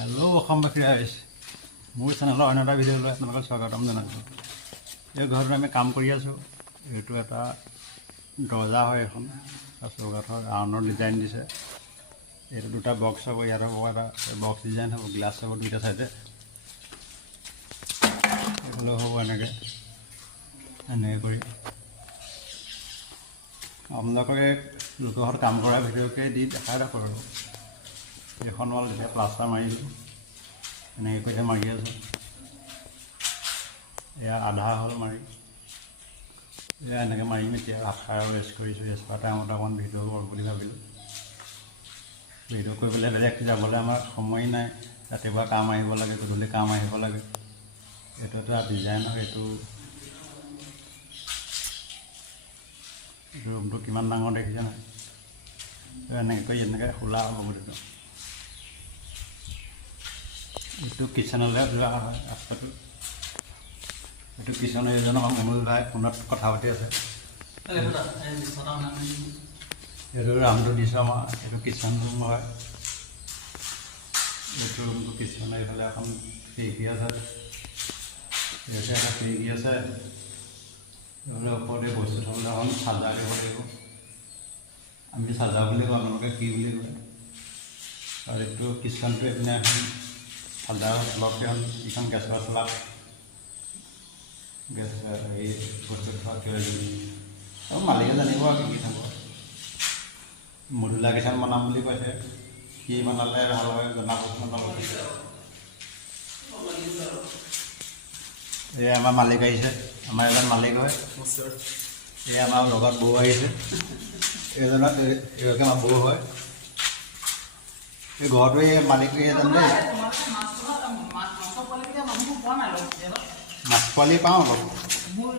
Hello' অসমবাসী ৰাইজ, মোৰ চেনেলৰ অন্য এটা ভিডিঅ'লৈ আপোনালোকক স্বাগতম জনাইছোঁ। এই ঘৰটোত আমি কাম কৰি আছোঁ। এইটো এটা দৰ্জা হয়, এখন চৌকাঠৰ আউনৰ ডিজাইন দিছে। এইটো দুটা বক্স হ'ব, ইয়াত হ'ব এটা বক্স ডিজাইন হ'ব, গ্লাছ হ'ব দুইটা চাইডে। এইফালেও হ'ব এনেকৈ কৰি আপোনালোকক এই লোকৰ কাম কৰা ভিডিঅ'কে দি দেখাই ৰাখোঁ আৰু। এইখন ৱাল এতিয়া প্লাষ্টাৰ মাৰিলোঁ, এনেকৈ কৰি মাৰি আছোঁ। এয়া আধা হ'ল মাৰি, এয়া এনেকৈ মাৰিম। এতিয়া আশা ৰেষ্ট কৰিছোঁ। ৰেষ্ট কৰা টাইমত অকণমান ভিডিঅ' কৰোঁ বুলি ভাবিলোঁ। ভিডিঅ' কৰিবলৈ বেলেগ যাবলৈ আমাৰ সময় নাই। ৰাতিপুৱা কাম আহিব লাগে, গধূলি কাম আহিব লাগে। এইটো এটা ডিজাইন হয়। এইটো ৰুমটো কিমান ডাঙৰ দেখিছে নাই? এনেকৈ কৰি এনেকৈ খোলা হ'ব গোটেইটো। এইটো কিচেনলৈ যোৱা হয় ৰাস্তাটো। এইটো কিচেনৰ এজন আমাৰ মনোজ ভাই ফোনত কথা পাতি আছে। এইটো ৰামটো দিছোঁ আমাৰ। এইটো কিচেন ৰুম হয়। এইটো ৰুমটো কিচেন। এইফালে এখন খিৰিকী আছে, ইয়াতে এটা খিৰিকী আছে। এইফালে ওপৰতে বস্তু থ'বলৈ এখন চাৰ্জাৰ দিব লাগিব। আমি চাৰ্জাৰ বুলি কওঁ, আপোনালোকে কি বুলি কয়? আৰু এইটো কিচেনটো এইপিনে এখন চাৰ্জাৰ তলত এইখন গেছৰ চলা, গেছ হেৰি বস্তু থোৱা কিবা কিবি আৰু মালিকে জানিব আৰু কি থাকক। মডুলাৰ কিচেন বনাম বুলি কৈছে। কি বনালে ভাল হয় জনাবচোন। এই আমাৰ মালিক আহিছে, আমাৰ এজন মালিক হয়। এই আমাৰ লগত বৌ আহিছে। এইজনত এইভাগে আমাৰ বৌ হয়। এই ঘৰটো এই মালিক এজন দেই। মাছ পোৱালি পাওঁ অলপ।